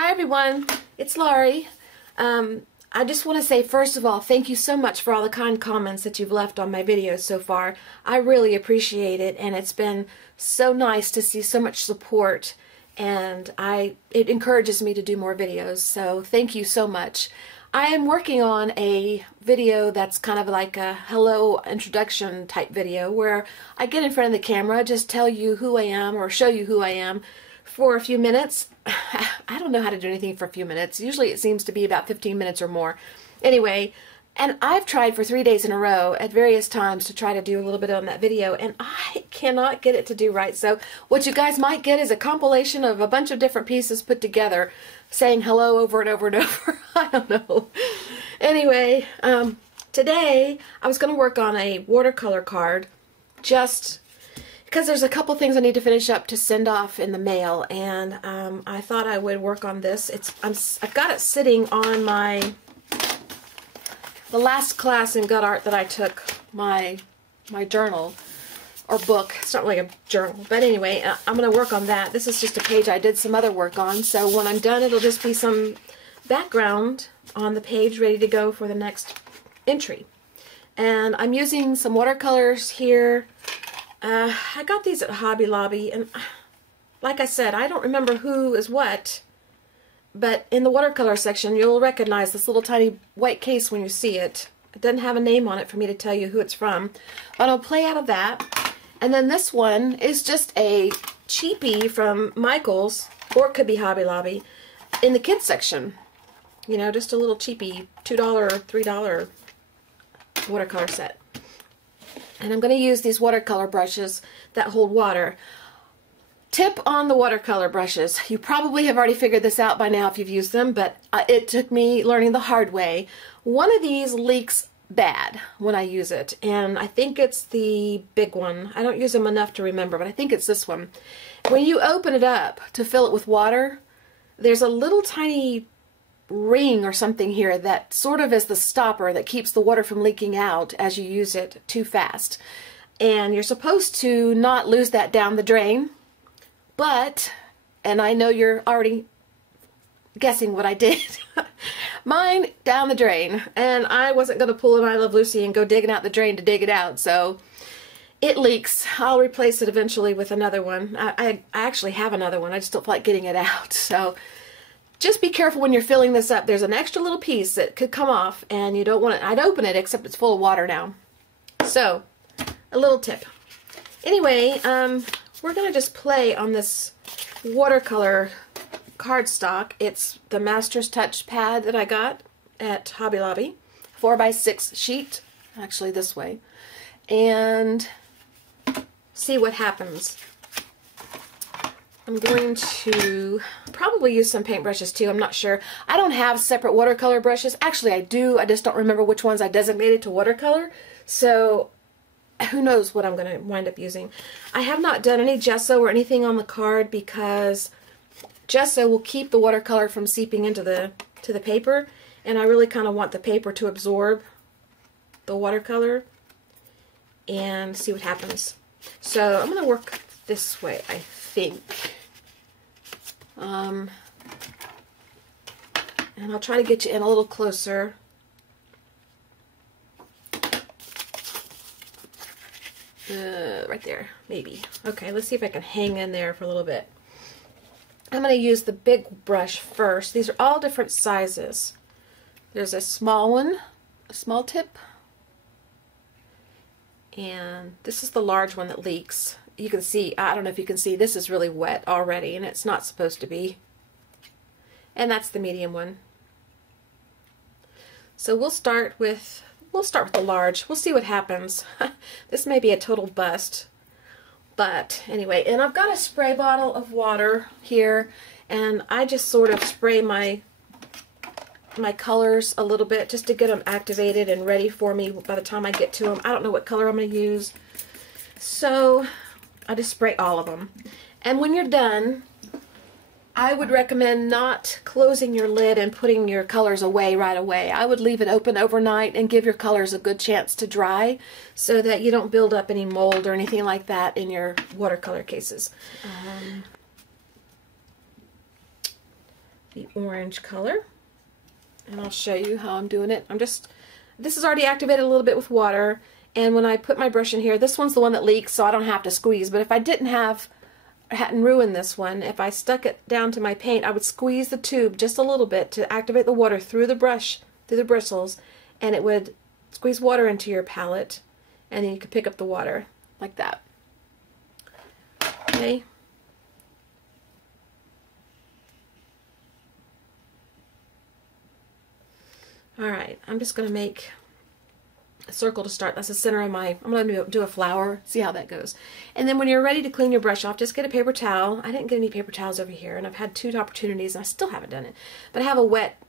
Hi everyone, it's Laurie. I just want to say first of all, thank you so much for all the kind comments that you've left on my videos so far. I really appreciate it, and it's been so nice to see so much support, and it encourages me to do more videos, so thank you so much. I am working on a video that's kind of like a hello introduction type video where I get in front of the camera, just tell you who I am or show you who I am for a few minutes. I don't know how to do anything for a few minutes. Usually it seems to be about 15 minutes or more. Anyway, and I've tried for 3 days in a row at various times to try to do a little bit on that video, and I cannot get it to do right. So what you guys might get is a compilation of a bunch of different pieces put together saying hello over and over and over. I don't know. Anyway, today I was going to work on a watercolor card just because there's a couple things I need to finish up to send off in the mail, and I thought I would work on this. I've got it sitting on the last class in gut art that I took, my journal or book. It's not really a journal, but anyway, I'm going to work on that. This is just a page I did some other work on, so when I'm done it'll just be some background on the page ready to go for the next entry. And I'm using some watercolors here. I got these at Hobby Lobby, and like I said, I don't remember who is what, but in the watercolor section you'll recognize this little tiny white case when you see it. It doesn't have a name on it for me to tell you who it's from, but I'll play out of that. And then this one is just a cheapie from Michael's, or it could be Hobby Lobby, in the kids section. You know, just a little cheapie, $2 or $3 watercolor set. And I'm going to use these watercolor brushes that hold water. Tip on the watercolor brushes. You probably have already figured this out by now if you've used them, but it took me learning the hard way. One of these leaks bad when I use it, and I think it's the big one. I don't use them enough to remember, but I think it's this one. When you open it up to fill it with water, there's a little tiny ring or something here that sort of is the stopper that keeps the water from leaking out as you use it too fast. And you're supposed to not lose that down the drain, but, and I know you're already guessing what I did, mine down the drain, and I wasn't going to pull an I Love Lucy and go digging out the drain to dig it out, so it leaks. I'll replace it eventually with another one. I actually have another one, I just don't feel like getting it out, so just be careful when you're filling this up. There's an extra little piece that could come off, and you don't want it. I'd open it, except it's full of water now. So, a little tip. Anyway, we're going to just play on this watercolor cardstock. It's the Master's Touch pad that I got at Hobby Lobby. 4x6 sheet, actually this way. And see what happens. I'm going to probably use some paintbrushes too, I'm not sure. I don't have separate watercolor brushes. Actually I do, I just don't remember which ones I designated to watercolor. So who knows what I'm going to wind up using. I have not done any gesso or anything on the card because gesso will keep the watercolor from seeping into the paper, and I really kind of want the paper to absorb the watercolor and see what happens. So I'm going to work this way, I think. And I'll try to get you in a little closer. Right there, maybe. Okay, let's see if I can hang in there for a little bit. I'm going to use the big brush first. These are all different sizes. There's a small one, a small tip, and this is the large one that leaks. You can see, I don't know if you can see, this is really wet already, and it's not supposed to be. And that's the medium one. So we'll start with the large. We'll see what happens. This may be a total bust. But anyway, and I've got a spray bottle of water here, and I just sort of spray my colors a little bit just to get them activated and ready for me by the time I get to them. I don't know what color I'm going to use, so I just spray all of them. And when you're done, I would recommend not closing your lid and putting your colors away right away. I would leave it open overnight and give your colors a good chance to dry so that you don't build up any mold or anything like that in your watercolor cases. the orange color. And I'll show you how I'm doing it. This is already activated a little bit with water. And when I put my brush in here, this one's the one that leaks, so I don't have to squeeze. But if I hadn't ruined this one, if I stuck it down to my paint, I would squeeze the tube just a little bit to activate the water through the brush, through the bristles, and it would squeeze water into your palette, and then you could pick up the water like that. Okay. Alright, I'm just going to make a circle to start. That's the center of my, I'm going to do a flower, see how that goes. And then when you're ready to clean your brush off, just get a paper towel. I didn't get any paper towels over here, and I've had 2 opportunities, and I still haven't done it. But I have a wet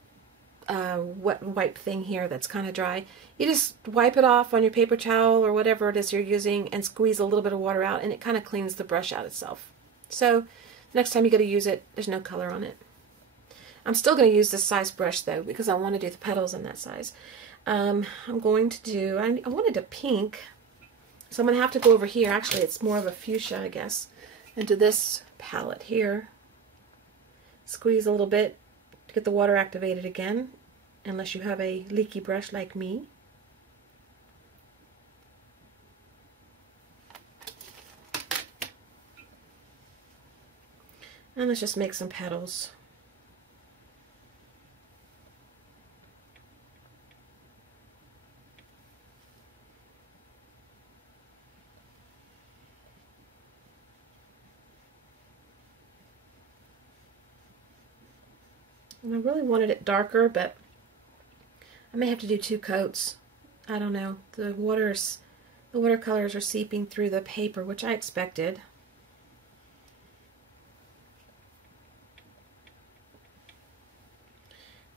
wipe thing here that's kind of dry. You just wipe it off on your paper towel or whatever it is you're using and squeeze a little bit of water out, and it kind of cleans the brush out itself. So next time you go to use it, there's no color on it. I'm still going to use this size brush though, because I want to do the petals in that size. I'm going to do, I wanted a pink, so I'm going to have to go over here. Actually, it's more of a fuchsia, I guess, into this palette here. Squeeze a little bit to get the water activated again, unless you have a leaky brush like me. And let's just make some petals. And I really wanted it darker, but I may have to do 2 coats. I don't know. The watercolors are seeping through the paper, which I expected.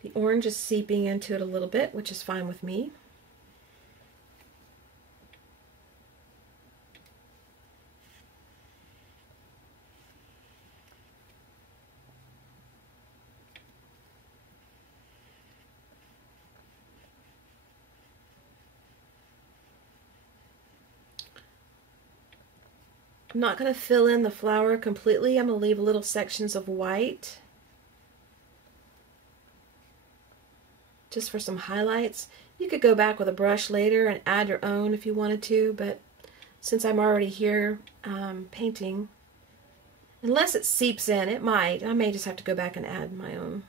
The orange is seeping into it a little bit, which is fine with me. I'm not going to fill in the flower completely. I'm going to leave little sections of white just for some highlights. You could go back with a brush later and add your own if you wanted to, but since I'm already here painting, unless it seeps in, it might. I may just have to go back and add my own.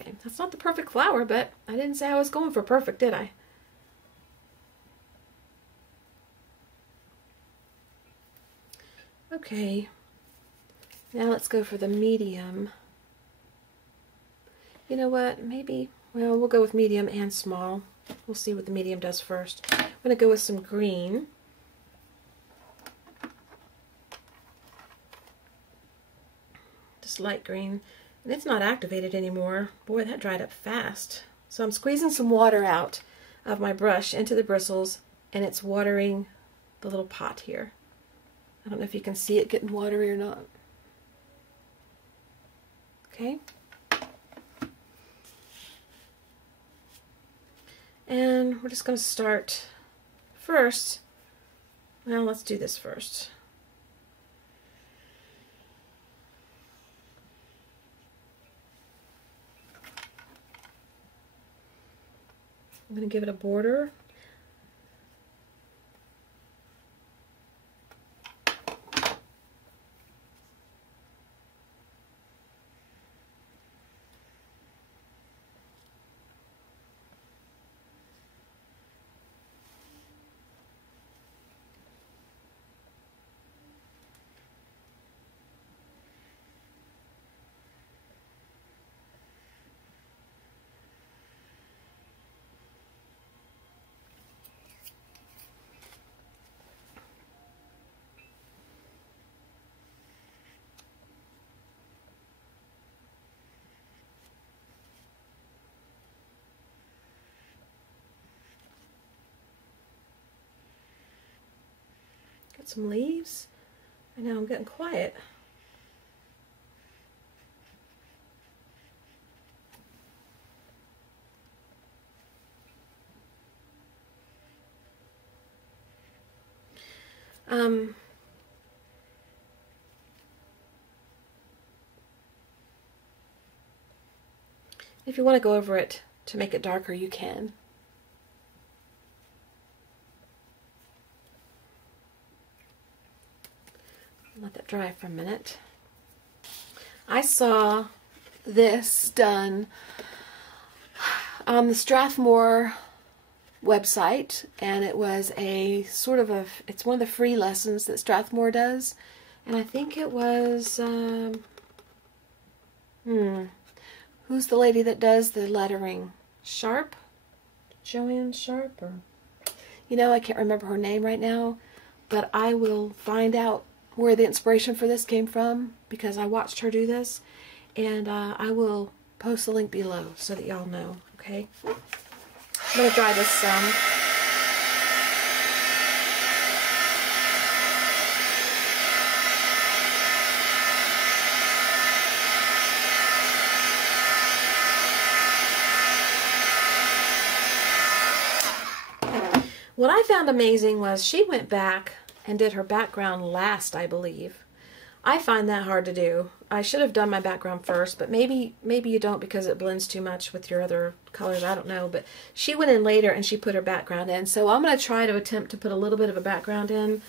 Okay, that's not the perfect flower, but I didn't say I was going for perfect, did I? Okay, now let's go for the medium. You know what, maybe, well, we'll go with medium and small. We'll see what the medium does first. I'm going to go with some green. Just light green. And it's not activated anymore. Boy, that dried up fast. So I'm squeezing some water out of my brush into the bristles, and it's watering the little pot here. I don't know if you can see it getting watery or not. Okay. And we're just going to start first. Well, let's do this first. I'm going to give it a border. Got some leaves. I know I'm getting quiet. If you want to go over it to make it darker, you can. Let that dry for a minute. I saw this done on the Strathmore website, and it was a sort of it's one of the free lessons that Strathmore does, and I think it was who's the lady that does the lettering? Sharpe? Joanne Sharpe? Or, you know, I can't remember her name right now, but I will find out where the inspiration for this came from, because I watched her do this, and I will post the link below so that y'all know, okay? I'm going to dry this some. What I found amazing was she went back and did her background last, I believe. I find that hard to do. I should have done my background first, but maybe you don't because it blends too much with your other colors. I don't know, but she went in later and she put her background in. So I'm going to try to attempt to put a little bit of a background in.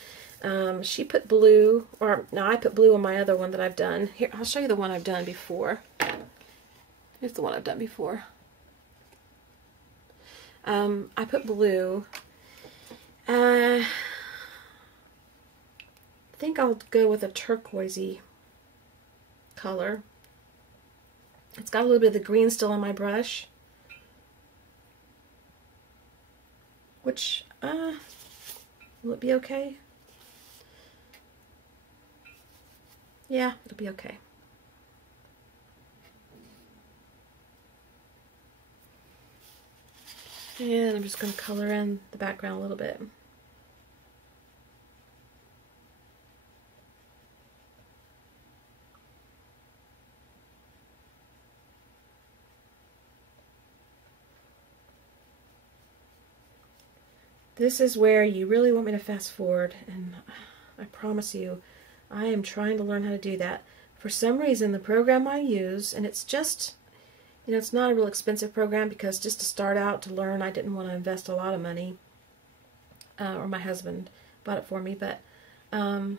She put blue, or no, I put blue on my other one that I've done. Here, I'll show you the one I've done before. Here's the one I've done before. I put blue. I think I'll go with a turquoisey color. It's got a little bit of the green still on my brush, which will it be okay? Yeah, it'll be okay. And I'm just going to color in the background a little bit. This is where you really want me to fast forward, and I promise you, I am trying to learn how to do that. For some reason, the program I use, and it's just, you know, it's not a real expensive program, because just to start out to learn, I didn't want to invest a lot of money, or my husband bought it for me, but the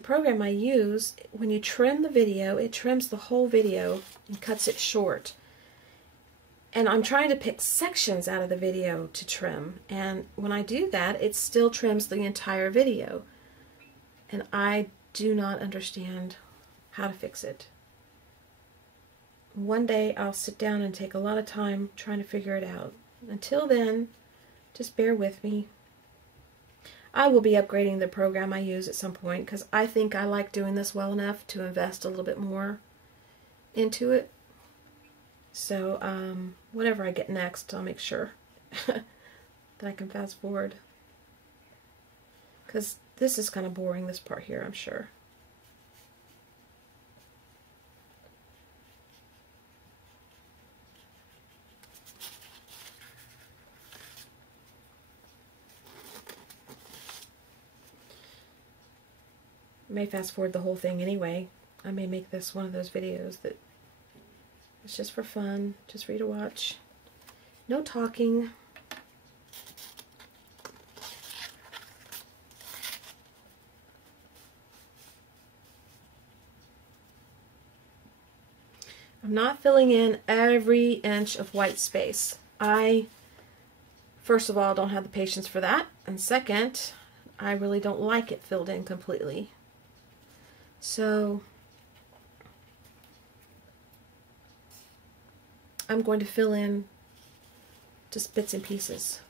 program I use, when you trim the video, it trims the whole video and cuts it short. And I'm trying to pick sections out of the video to trim. And when I do that, it still trims the entire video. And I do not understand how to fix it. One day I'll sit down and take a lot of time trying to figure it out. Until then, just bear with me. I will be upgrading the program I use at some point, because I think I like doing this well enough to invest a little bit more into it. So, whatever I get next, I'll make sure that I can fast forward. Because this is kind of boring, this part here, I'm sure. I may fast forward the whole thing anyway. I may make this one of those videos that it's just for fun, just for you to watch. No talking. I'm not filling in every inch of white space. I, first of all, don't have the patience for that. And second, I really don't like it filled in completely. So I'm going to fill in just bits and pieces.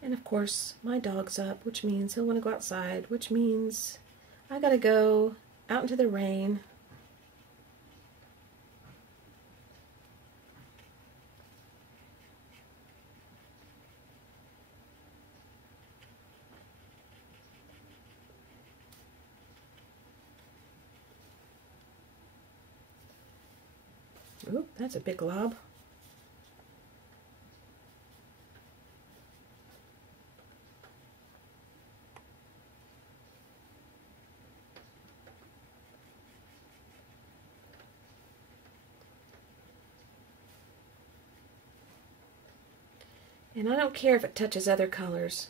And of course, my dog's up, which means he'll want to go outside, which means I gotta go out into the rain. Ooh, that's a big glob. And I don't care if it touches other colors.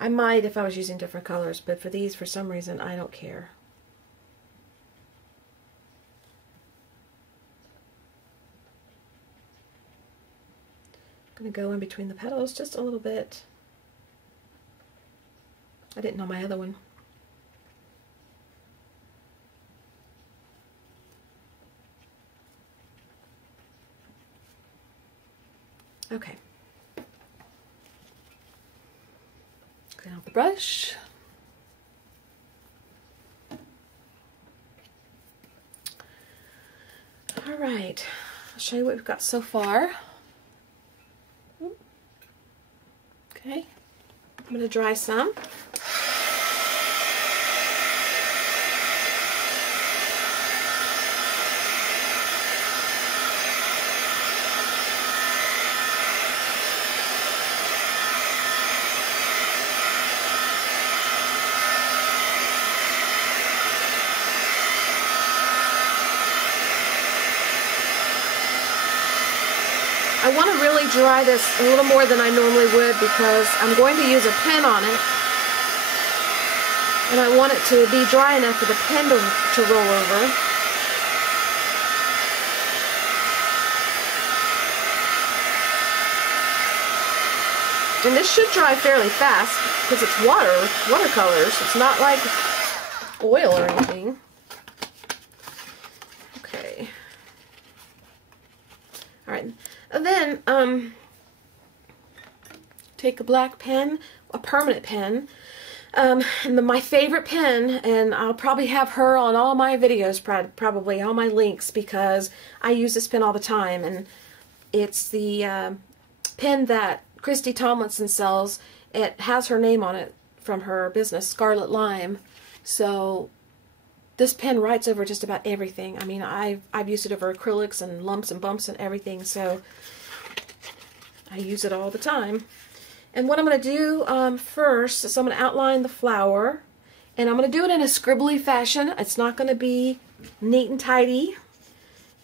I might if I was using different colors, but for these, for some reason, I don't care. I'm going to go in between the petals just a little bit. I didn't know my other one. Okay. Clean out the brush. All right. I'll show you what we've got so far. Okay. I'm going to dry some. I want to really dry this a little more than I normally would because I'm going to use a pen on it. And I want it to be dry enough for the pen to roll over. And this should dry fairly fast because it's watercolors. It's not like oil or anything. Okay. All right. And then, take a black pen, a permanent pen, and my favorite pen, and I'll probably have her on all my videos, probably all my links, because I use this pen all the time, and it's the pen that Christy Tomlinson sells. It has her name on it from her business, Scarlet Lime, so this pen writes over just about everything. I mean, I've used it over acrylics and lumps and bumps and everything, so I use it all the time. And what I'm going to do first is I'm going to outline the flower, and I'm going to do it in a scribbly fashion. It's not going to be neat and tidy.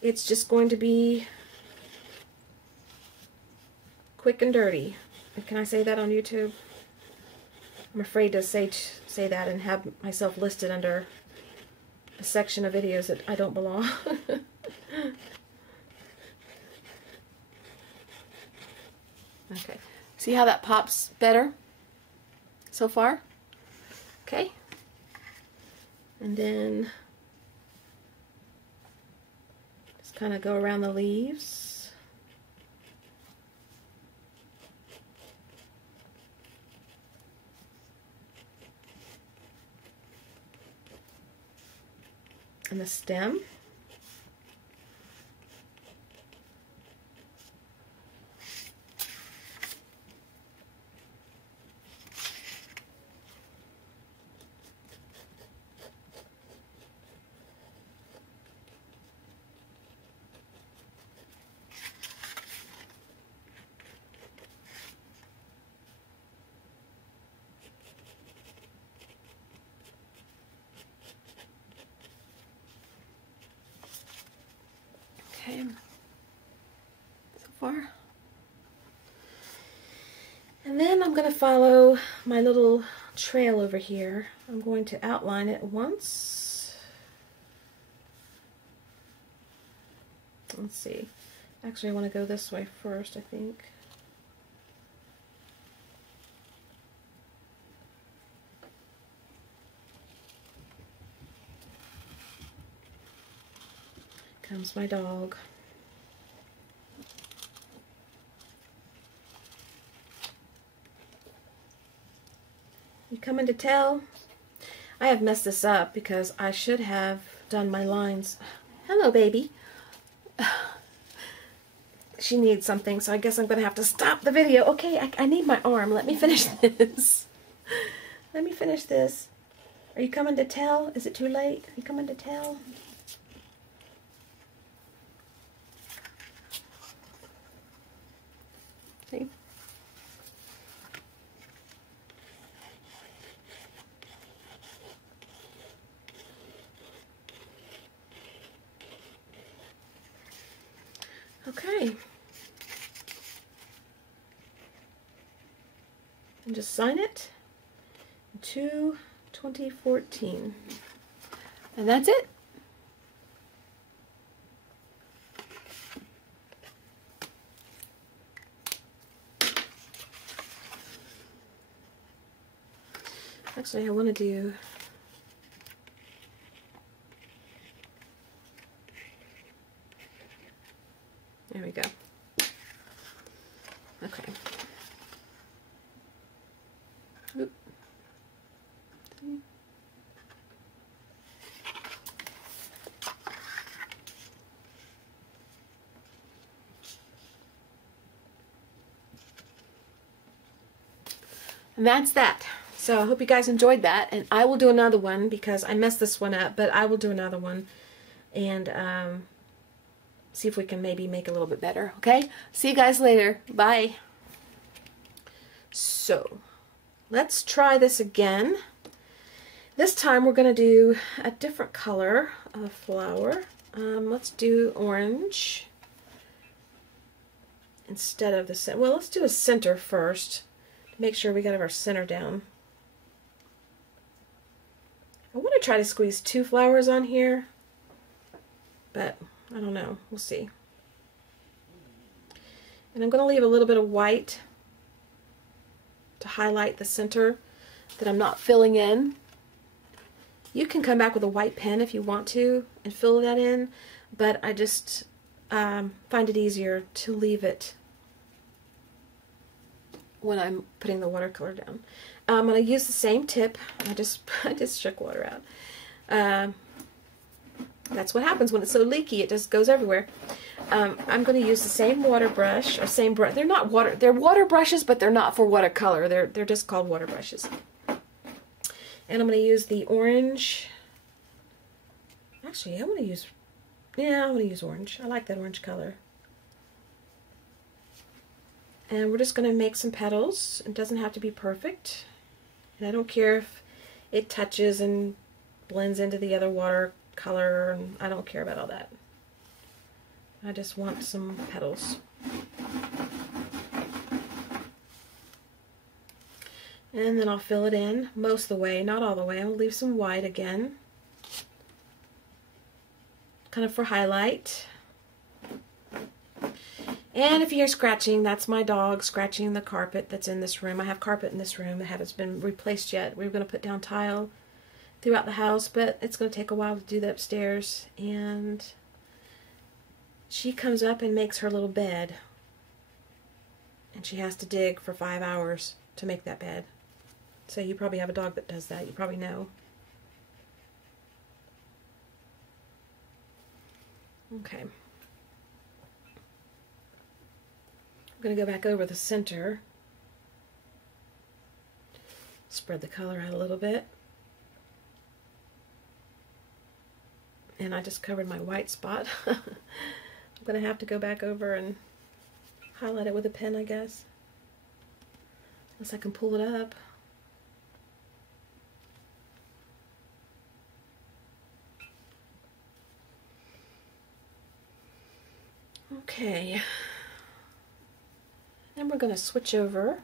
It's just going to be quick and dirty. Can I say that on YouTube? I'm afraid to say that and have myself listed under a section of videos that I don't belong. Okay, see how that pops better so far? Okay, and then just kind of go around the leaves. And the stem. Okay, so far. And then I'm going to follow my little trail over here. I'm going to outline it once. Let's see. Actually, I want to go this way first, I think. Comes my dog. You coming to tell? I have messed this up because I should have done my lines. Hello, baby. She needs something, so I guess I'm going to have to stop the video. Okay, I need my arm. Let me finish this. Let me finish this. Are you coming to tell? Is it too late? Are you coming to tell? See? Okay. and just sign it to 2014. And that's it. Actually, I want to do there we go. Okay. Oop. And that's that. So I hope you guys enjoyed that, and I will do another one because I messed this one up, but I will do another one and see if we can maybe make it a little bit better. Okay? See you guys later. Bye. So let's try this again. This time we're going to do a different color of flower. Let's do orange instead of the center. Well, let's do a center first to make sure we got our center down. I want to try to squeeze 2 flowers on here, but I don't know. We'll see. And I'm going to leave a little bit of white to highlight the center that I'm not filling in. You can come back with a white pen if you want to and fill that in, but I just find it easier to leave it when I'm putting the watercolor down. I'm going to use the same tip. I just shook water out. That's what happens when it's so leaky. It just goes everywhere. I'm going to use the same water brush, or same brush. They're not water. They're water brushes, but they're not for watercolor. They're just called water brushes. And I'm going to use the orange. Actually, I'm going to use orange. I like that orange color. And we're just going to make some petals. It doesn't have to be perfect. And I don't care if it touches and blends into the other watercolor. And I don't care about all that. I just want some petals. And then I'll fill it in most of the way, not all the way. I'll leave some white again, kind of for highlight. And if you hear scratching, that's my dog scratching the carpet that's in this room. I have carpet in this room that hasn't been replaced yet. We're going to put down tile throughout the house, but it's going to take a while to do that upstairs. And she comes up and makes her little bed. And she has to dig for 5 hours to make that bed. So you probably have a dog that does that. You probably know. Okay. I'm going to go back over the center. Spread the color out a little bit. And I just covered my white spot. I'm going to have to go back over and highlight it with a pen, I guess. Unless I can pull it up. Okay. Then we're going to switch over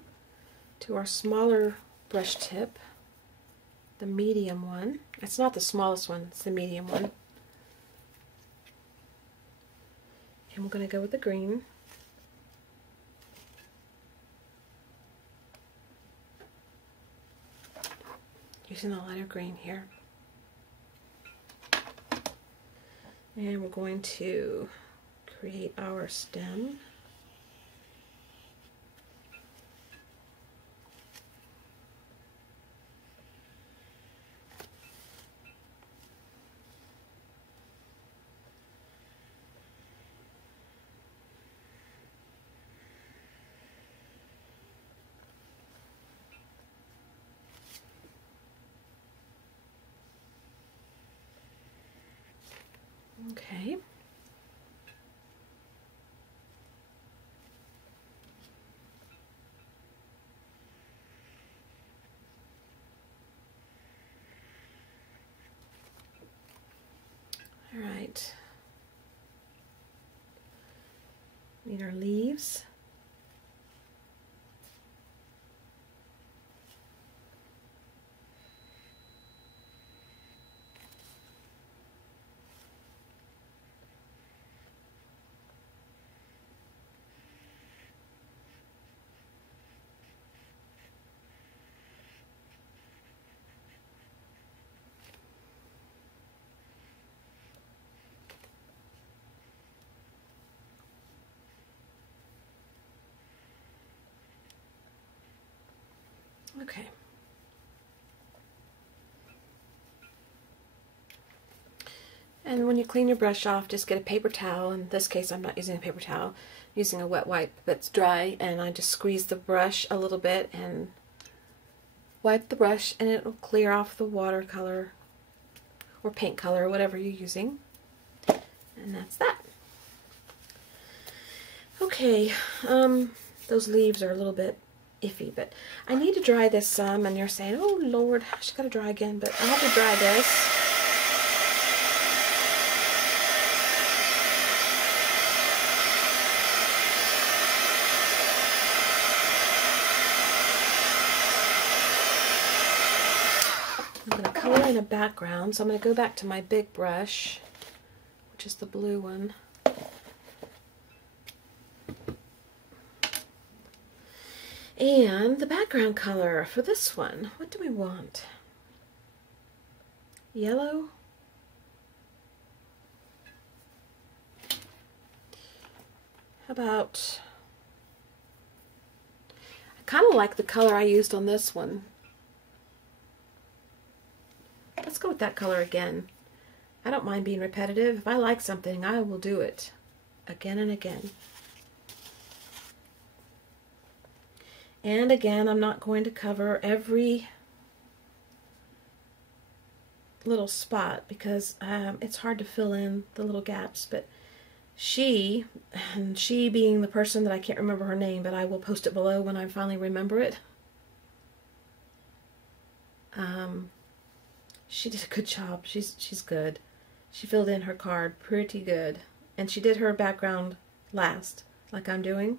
to our smaller brush tip, the medium one. It's not the smallest one, it's the medium one. And we're going to go with the green. Using the lighter green here. And we're going to create our stem. Okay. All right. Need our leaves. Okay. And when you clean your brush off, just get a paper towel. In this case, I'm not using a paper towel. I'm using a wet wipe that's dry, and I just squeeze the brush a little bit and wipe the brush, and it'll clear off the watercolor or paint color, or whatever you're using. And that's that. Okay, those leaves are a little bit iffy, but I need to dry this some, and you're saying, oh Lord, she's got to dry again, but I have to dry this. I'm going to color in a background, so I'm going to go back to my big brush, which is the blue one. And the background color for this one, what do we want? Yellow? How about, I kind of like the color I used on this one. Let's go with that color again. I don't mind being repetitive. If I like something, I will do it again and again. And again, I'm not going to cover every little spot because it's hard to fill in the little gaps, but she being the person that I can't remember her name, but I will post it below when I finally remember it. She did a good job. She's good. She filled in her card pretty good. And she did her background last, like I'm doing.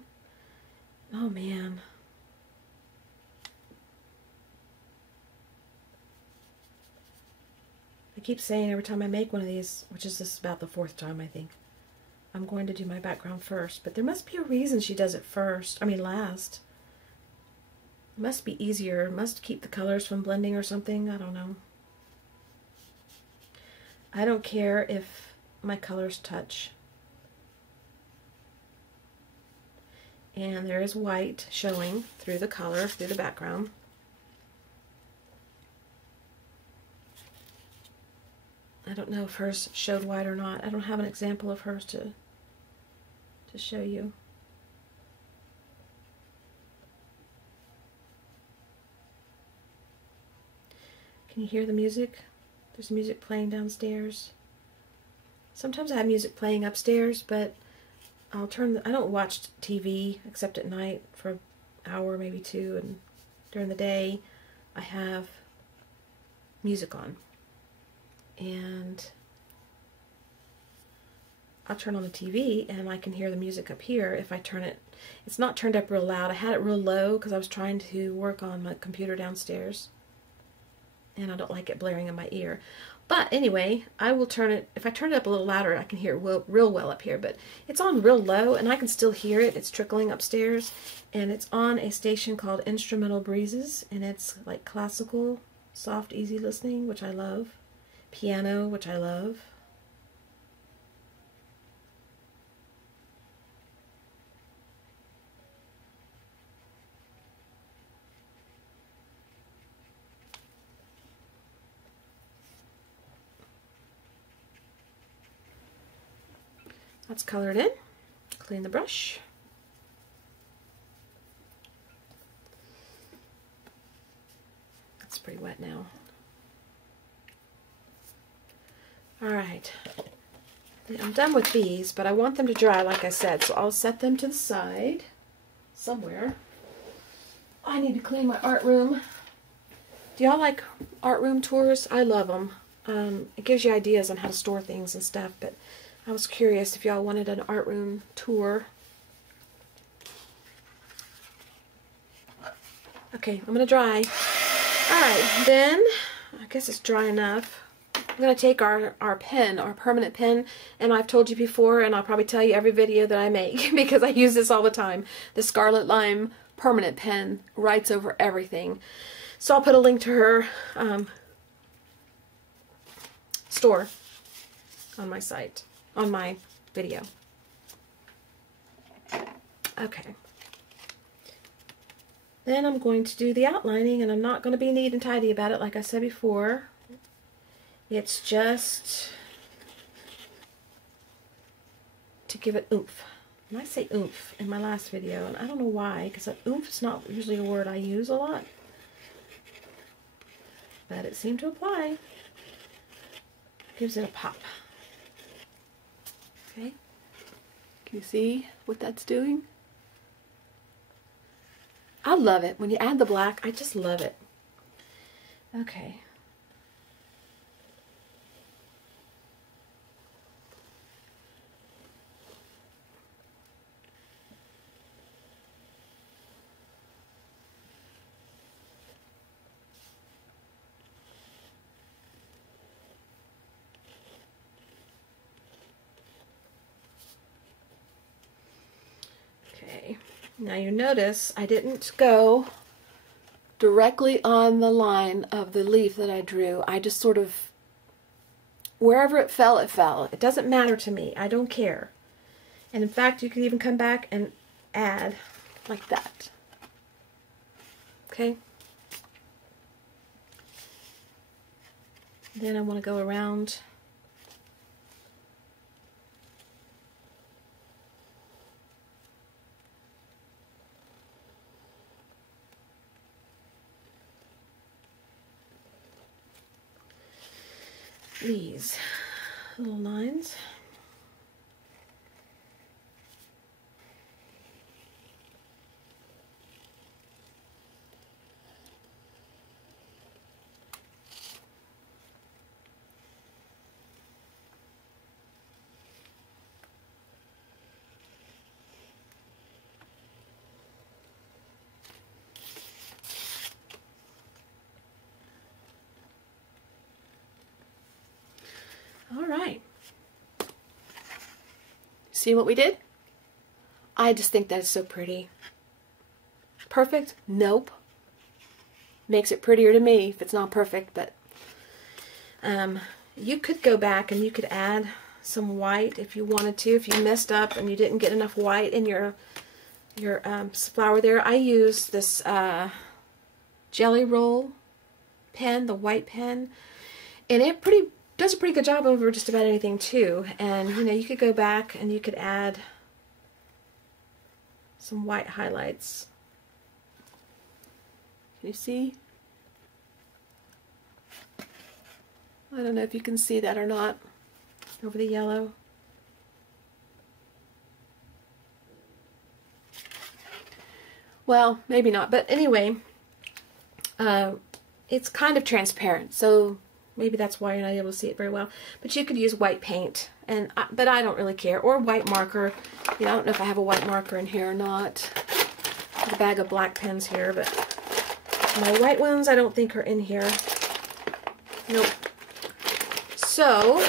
Oh man. I keep saying every time I make one of these, which is this about the 4th time I think, I'm going to do my background first. But there must be a reason she does it last. It must be easier. It must keep the colors from blending or something. I don't know. I don't care if my colors touch. And there is white showing through the color, through the background. I don't know if hers showed white or not. I don't have an example of hers to show you. Can you hear the music? There's music playing downstairs. Sometimes I have music playing upstairs, but I don't watch TV except at night for an hour, maybe 2, and during the day I have music on. And I'll turn on the TV and I can hear the music up here if I turn it. It's not turned up real loud. I had it real low because I was trying to work on my computer downstairs. And I don't like it blaring in my ear. But anyway, I will turn it, if I turn it up a little louder, I can hear it real well up here. But it's on real low, and I can still hear it. It's trickling upstairs, and it's on a station called Instrumental Breezes, and it's like classical, soft, easy listening, which I love. Piano, which I love. That's colored in. Clean the brush. It's pretty wet now. Alright. I'm done with these, but I want them to dry like I said, so I'll set them to the side somewhere. I need to clean my art room. Do y'all like art room tours? I love them. It gives you ideas on how to store things and stuff, but I was curious if y'all wanted an art room tour. Okay, I'm going to dry. Alright, then, I guess it's dry enough. I'm going to take our pen, our permanent pen, and I've told you before, and I'll probably tell you every video that I make, because I use this all the time. The Scarlet Lime permanent pen writes over everything. So I'll put a link to her store on my site, on my video. Okay. Then I'm going to do the outlining, and I'm not going to be neat and tidy about it like I said before. It's just to give it oomph. And I say oomph in my last video, and I don't know why, because oomph is not usually a word I use a lot. But it seemed to apply. Gives it a pop. Okay. Can you see what that's doing? I love it. When you add the black, I just love it. Okay. Now you notice I didn't go directly on the line of the leaf that I drew. I just sort of, wherever it fell, it fell. It doesn't matter to me. I don't care. And in fact, you could even come back and add like that. Okay? Then I want to go around. These little lines. All right. See what we did? I just think that is so pretty. Perfect? Nope. Makes it prettier to me if it's not perfect, but you could go back and you could add some white if you wanted to, if you messed up and you didn't get enough white in your flower there. I use this Jelly Roll pen, the white pen, and it does a pretty good job over just about anything too. And you know, you could go back and you could add some white highlights. Can you see? I don't know if you can see that or not over the yellow. Well, maybe not, but anyway, it's kind of transparent, so maybe that's why you're not able to see it very well. But you could use white paint, but I don't really care. Or white marker. You know, I don't know if I have a white marker in here or not. I have a bag of black pens here, but my white ones I don't think are in here. Nope. So,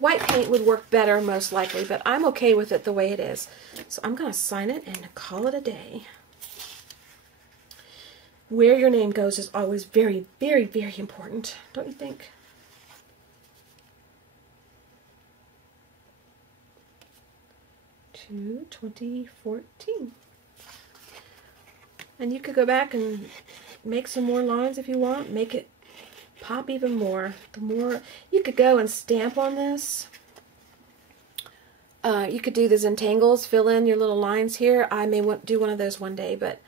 white paint would work better most likely, but I'm okay with it the way it is. So I'm going to sign it and call it a day. Where your name goes is always very, very, very important, don't you think? To 2014. And you could go back and make some more lines if you want. Make it pop even more. The more you could go and stamp on this. You could do the Zentangles, fill in your little lines here. I may do one of those one day, but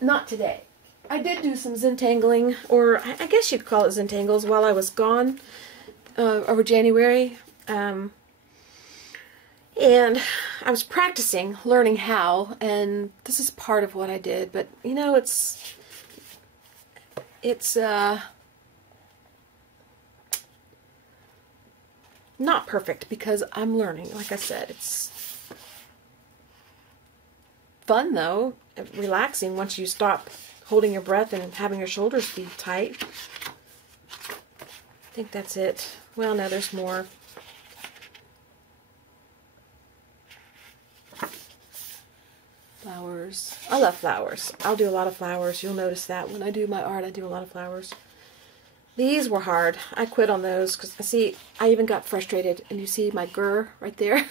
not today. I did do some Zentangling, or I guess you'd call it Zentangles, while I was gone over January. And I was practicing, learning how, and this is part of what I did. But, you know, it's not perfect because I'm learning. Like I said, it's fun, though. Relaxing once you stop holding your breath and having your shoulders be tight. I think that's it. Well, no, there's more. Flowers. I love flowers. I'll do a lot of flowers. You'll notice that when I do my art, I do a lot of flowers. These were hard. I quit on those because, see, I even got frustrated. And you see my grr right there?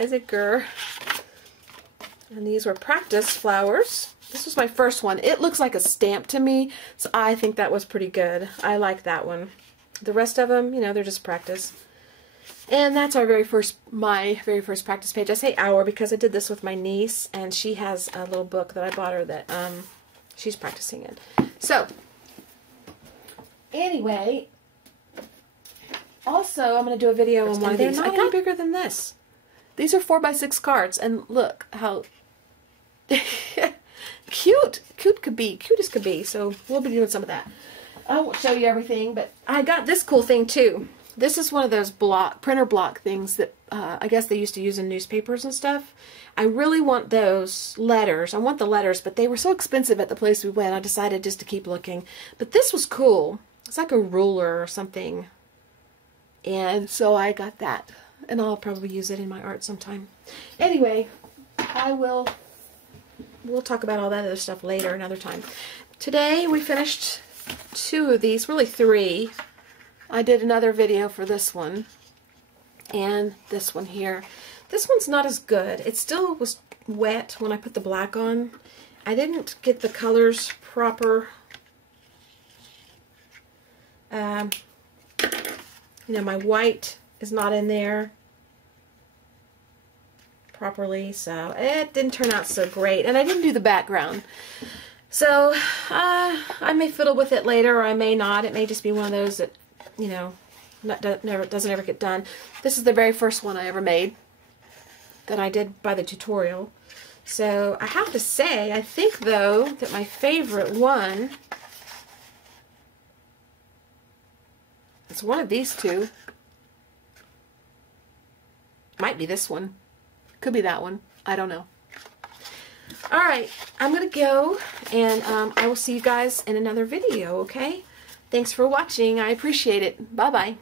Isaac Gurr. And these were practice flowers. This was my first one. It looks like a stamp to me, so I think that was pretty good. I like that one. The rest of them, you know, they're just practice. And that's our my very first practice page. I say our because I did this with my niece, and she has a little book that I bought her that she's practicing in. So, anyway, also I'm going to do a video on one of these. I got bigger than this. These are 4x6 cards, and look how cute could be, cute as could be. So we'll be doing some of that. I won't show you everything, but I got this cool thing too. This is one of those printer block things that I guess they used to use in newspapers and stuff. I really want those letters. I want the letters, but they were so expensive at the place we went, I decided just to keep looking. But this was cool. It's like a ruler or something. And so I got that. And I'll probably use it in my art sometime. Anyway, we'll talk about all that other stuff later, another time. Today we finished 2 of these, really 3. I did another video for this one and this one here. This one's not as good. It still was wet when I put the black on. I didn't get the colors proper. You know, my white is not in there properly, so it didn't turn out so great. And I didn't do the background. So, I may fiddle with it later, or I may not. It may just be one of those that, you know, doesn't ever get done. This is the very first one I ever made that I did by the tutorial. So, I have to say, I think, though, that my favorite one is one of these 2. Might be this one. Could be that one. I don't know. Alright, I'm going to go, and I will see you guys in another video, okay? Thanks for watching. I appreciate it. Bye-bye.